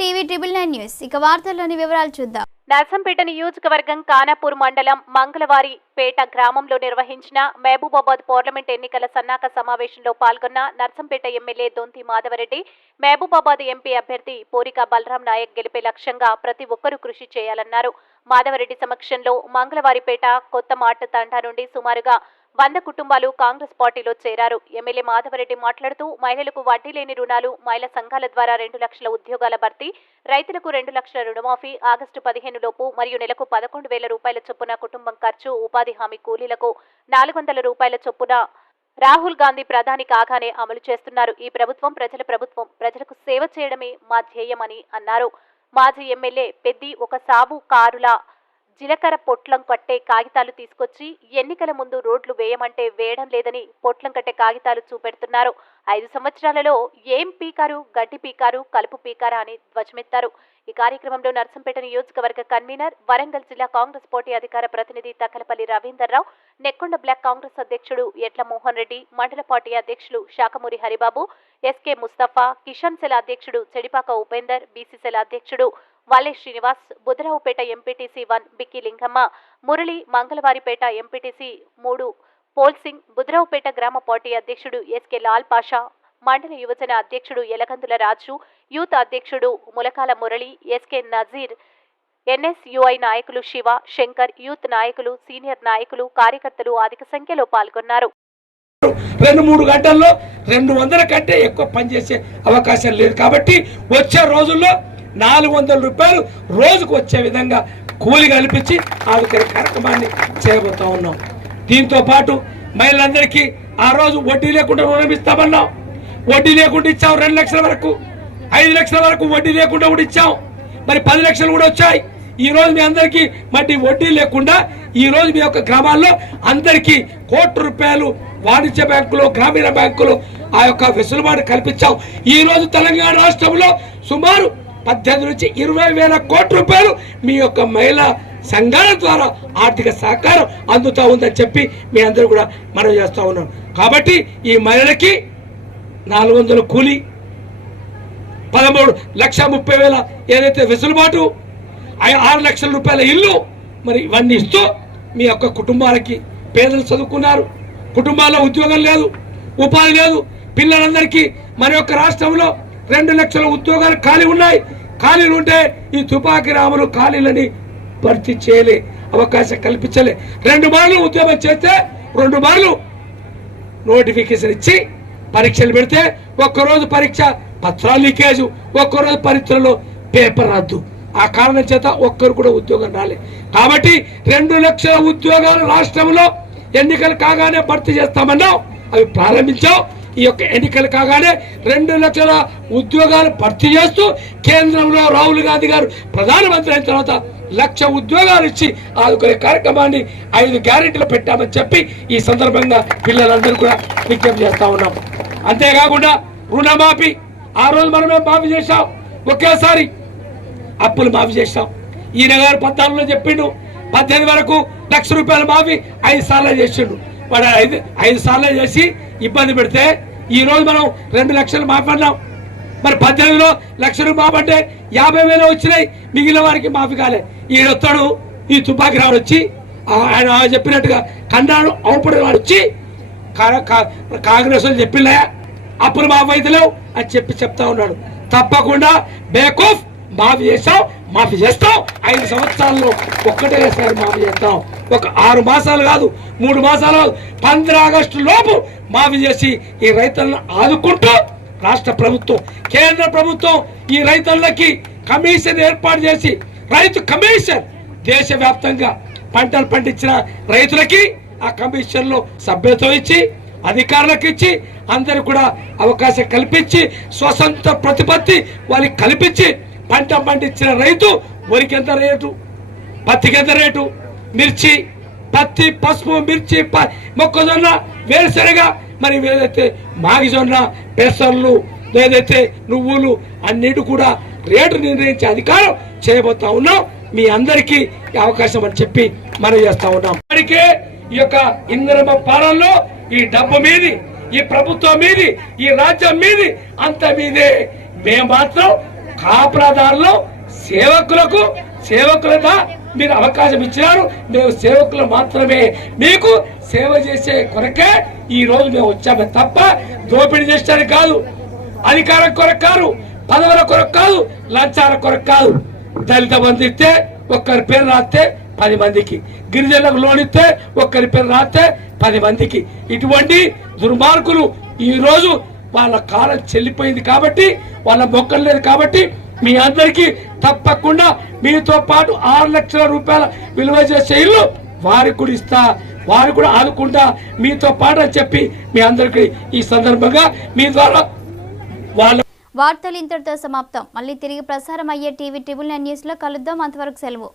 TV triple nine news. ఇక వార్తల్లోని వివరాలు చూద్దాం. నర్సంపేట నియోజకవర్గం కానాపూర్ మండలం మంగళవారి పేట గ్రామంలో నిర్వహించిన మహబూబాబాద్ పార్లమెంట్ ఎన్నికల సన్నాహక సమావేశంలో పాల్గొన్న నర్సంపేట ఎమ్మెల్యే దొంతి మాధవరెడ్డి మహబూబాబాద్ ఎంపీ అభ్యర్థి పోరిక బలరాం నాయక్ గెలిపే లక్ష్యంగా ప్రతి ఒక్కరూ కృషి చేయాలన్నారు. మాధవరెడ్డి సమక్షంలో మంగళవారిపేట కొత్త మాట తండా నుండి సుమారుగా వంద కుటుంబాలు కాంగ్రెస్ పార్టీలో చేరారు. ఎమ్మెల్యే మాధవరెడ్డి మాట్లాడుతూ మహిళలకు వడ్డీ లేని రుణాలు మహిళా సంఘాల ద్వారా రెండు లక్షల ఉద్యోగాల భర్తీ రైతులకు రెండు లక్షల రుణమాఫీ ఆగస్టు పదిహేను లోపు మరియు నెలకు పదకొండు వేల రూపాయల చొప్పున కుటుంబం ఖర్చు ఉపాధి హామీ కూలీలకు నాలుగు వందల రూపాయల చొప్పున రాహుల్ గాంధీ ప్రధాని కాగానే అమలు చేస్తున్నారు. ఈ ప్రభుత్వం ప్రజల ప్రభుత్వం ప్రజలకు సేవ చేయడమే మా ధ్యేయమని అన్నారు. మాజీ ఎమ్మెల్యే పెద్ది ఒక సాబు కారుల జీలకర్ర పొట్లం కట్టే కాగితాలు తీసుకొచ్చి ఎన్నికల ముందు రోడ్లు వేయమంటే వేయడం లేదని పొట్లం కట్టే కాగితాలు చూపెడుతున్నారు. ఐదు సంవత్సరాలలో ఏం పీకారు గడ్డి పీకారు కలుపు పీకారా అని ధ్వజమెత్తారు. ఈ కార్యక్రమంలో నర్సంపేట నియోజకవర్గ కన్వీనర్ వరంగల్ జిల్లా కాంగ్రెస్ పార్టీ అధికార ప్రతినిధి తక్కలపల్లి రవీందర్రావు నెక్కొండ బ్లాక్ కాంగ్రెస్ అధ్యక్షుడు ఎట్ల మోహన్ రెడ్డి మండల పార్టీ అధ్యక్షులు శాఖమూరి హరిబాబు ఎస్కే ముస్తఫా కిషన్ సెల అధ్యక్షుడు చెడిపాక ఉపేందర్ బీసీసీల అధ్యక్షుడు Vale Srinivas Budharaopet MPTC one Bikki Lingamma Murali Mangalavaripet MPTC మూడు పోల్సింగ్ బుధరావుపేట గ్రామ పార్టీ అధ్యక్షుడు ఎస్కే లాల్ పాషా మండల యువజన అధ్యక్షుడు ఎలగందుల రాజు యూత్ అధ్యక్షుడు Mulakala Murali S K Nazeer NSUI నాయకులు శివ శంకర్ యూత్ నాయకులు సీనియర్ నాయకులు కార్యకర్తలు అధిక సంఖ్యలో పాల్గొన్నారు. రెండు మూడు గంటల్లో రెండు వందల కంటే ఎక్కువ పనిచేసే అవకాశం లేదు కాబట్టి వచ్చే రోజుల్లో నాలుగు వందల రూపాయలు రోజుకు వచ్చే విధంగా కూలి కల్పించి ఆవిడ కార్యక్రమాన్ని చేయబోతా ఉన్నాం. దీంతో పాటు మహిళలందరికీ ఆ రోజు వడ్డీ లేకుండా రుణం ఇస్తామన్నాం. వడ్డీ లేకుండా ఇచ్చాం రెండు లక్షల వరకు. ఐదు లక్షల వరకు వడ్డీ లేకుండా కూడా ఇచ్చాం. మరి పది లక్షలు కూడా వచ్చాయి. ఈ రోజు మీ అందరికీ మట్టి వడ్డీ లేకుండా ఈ రోజు మీ యొక్క గ్రామాల్లో అందరికీ కోట్ల రూపాయలు వాణిజ్య బ్యాంకులు గ్రామీణ బ్యాంకులు ఆ యొక్క వెసులుబాటు కల్పించాం. ఈ రోజు తెలంగాణ రాష్ట్రంలో సుమారు పద్దెనిమిది నుంచి ఇరవై వేల కోట్ల రూపాయలు మీ యొక్క మహిళా సంఘాల ద్వారా ఆర్థిక సహకారం అందుతూ ఉందని చెప్పి మీ అందరూ కూడా మనం చేస్తూ ఉన్నాం. కాబట్టి ఈ మహిళలకి నాలుగు వందల కూలి పదమూడు లక్ష ముప్పై వేల ఏదైతే వెసులుబాటు ఆరు లక్షల రూపాయల ఇల్లు మరి ఇవన్నీ ఇస్తూ మీ యొక్క కుటుంబాలకి పేదలు చదువుకున్నారు. కుటుంబాల్లో ఉద్యోగం లేదు ఉపాధి లేదు. పిల్లలందరికీ మన యొక్క రాష్ట్రంలో రెండు లక్షల ఉద్యోగాలు ఖాళీ ఉన్నాయి. ఖాళీలు ఉంటే ఈ తుపాకీ రాములు ఖాళీలని భర్తీ చేయలే అవకాశం కల్పించలే. రెండు మార్లు ఉద్యోగం చేస్తే రెండు మార్లు నోటిఫికేషన్ ఇచ్చి పరీక్షలు పెడితే ఒక్కరోజు పరీక్ష పత్రాలు లీకేజ్ ఒక్కరోజు పరీక్షలో పేపర్ రద్దు. ఆ కారణం చేత ఒక్కరు కూడా ఉద్యోగం రాలే. కాబట్టి రెండు లక్షల ఉద్యోగాలు రాష్ట్రంలో ఎన్నికలు కాగానే భర్తీ చేస్తామన్నావు అవి ప్రారంభించావు. ఈ యొక్క ఎన్నికలు కాగానే రెండు లక్షల ఉద్యోగాలు భర్తీ చేస్తూ కేంద్రంలో రాహుల్ గాంధీ గారు ప్రధానమంత్రి అయిన తర్వాత లక్ష ఉద్యోగాలు ఇచ్చి ఆదుకునే కార్యక్రమాన్ని ఐదు గ్యారెంటీలు పెట్టామని చెప్పి ఈ సందర్భంగా పిల్లలందరూ కూడా విజ్ఞప్తి చేస్తా ఉన్నాం. అంతేకాకుండా రుణమాఫీ ఆ రోజు మనమే మాఫీ చేశాం. ఒకేసారి అప్పులు మాఫీ చేశాం. ఈయన గారు పద్నాలుగులో చెప్పిండు పద్దెనిమిది వరకు లక్ష రూపాయలు మాఫీ ఐదు సార్లు చేసిండు. వాడు ఐదు ఐదు సార్లు చేసి ఇబ్బంది పెడితే ఈ రోజు మనం రెండు లక్షలు మాఫీ మరి పద్దెనిమిదిలో లక్ష రూపాయలు అంటే యాభై వేలు వచ్చినాయి. మిగిలిన వారికి మాఫీ కాలే. ఈడొస్తాడు ఈ తుపాకి రాడు వచ్చి ఆయన చెప్పినట్టుగా కన్నాడు అవుపడిన వాడు వచ్చి కా- కా- కాంగ్రెస్ వాళ్ళు చెప్పిలే అప్పులు మాఫీ అయితలేవు అని చెప్పి చెప్తా ఉన్నాడు. తప్పకుండా బేకూఫ్ మాఫీ చేస్తాం మాఫీ చేస్తాం ఐదు సంవత్సరాల్లో ఒక్కటేసారి మాఫీ చేస్తాం ఒక ఆరు మాసాలు కాదు మూడు మాసాలు కాదు పంద్ర ఆగస్టు లోపు మాఫీ చేసి ఈ రైతులను ఆదుకుంటూ రాష్ట్ర ప్రభుత్వం కేంద్ర ప్రభుత్వం ఈ రైతులకి కమిషన్ ఏర్పాటు చేసి రైతు కమిషన్ దేశవ్యాప్తంగా పంటలు పండించిన రైతులకి ఆ కమిషన్లో సభ్యత్వం ఇచ్చి అధికారులకు ఇచ్చి అందరు కూడా అవకాశం కల్పించి స్వతంత్ర ప్రతిపత్తి వాళ్ళకి కల్పించి పంట పండించిన రైతు వరికి ఎంత రేటు? పత్తికి ఎంత రేటు? మిర్చి పత్తి పసుపు మిర్చి మొక్కజొన్న వేరుశనగ మరి ఏదైతే మాగిజొన్న పెసర్లు ఏదైతే నువ్వులు అన్నిటి కూడా రేటు నిర్ణయించే అధికారం చేయబోతా ఉన్నాం. మీ అందరికీ అవకాశం అని చెప్పి మనం చేస్తా ఉన్నాం. ఇప్పటికే ఈ యొక్క ఇంద్రమ పాలనలో ఈ డబ్బు మీది ఈ ప్రభుత్వం మీది ఈ రాజ్యం మీది అంత మీదే. మేము మాత్రం కాపలాదారులు సేవకులకు సేవకులుగా మీరు అవకాశం ఇచ్చినారు మేము సేవకులు మాత్రమే. మీకు సేవ చేసే కొరకే ఈ రోజు మేము వచ్చాము తప్ప దోపిడీ చేయడానికి కాదు అధికారం కొరకు కాదు పదవుల కొరకు కాదు లంచాల కొరకు కాదు. దళిత మంది ఇస్తే ఒక్కరి పేరు రాస్తే పది మందికి. గిరిజనులకు లోన్ ఇస్తే ఒక్కరి పేరు రాస్తే పది మందికి. ఇటువంటి దుర్మార్గులు ఈ రోజు వాళ్ళ కాలం చెల్లిపోయింది కాబట్టి వాళ్ళ మొక్కలు లేదు కాబట్టి మీ అందరికీ తప్పకుండా మీతో పాటు ఆరు లక్షల రూపాయల విలువ చేసే ఇల్లు వారికి కూడా ఇస్తా వారు కూడా ఆదుకుంటా మీతో పాటు అని చెప్పి మీ అందరికీ ఈ సందర్భంగా మీ ద్వారా వాళ్ళ వార్తలు ఇంతటితో సమాప్తం. మళ్ళీ తిరిగి ప్రసారం అయ్యే టీవీ ట్రిబుల్ నైన్ న్యూస్లో కలుద్దాం. అంతవరకు సెలవు.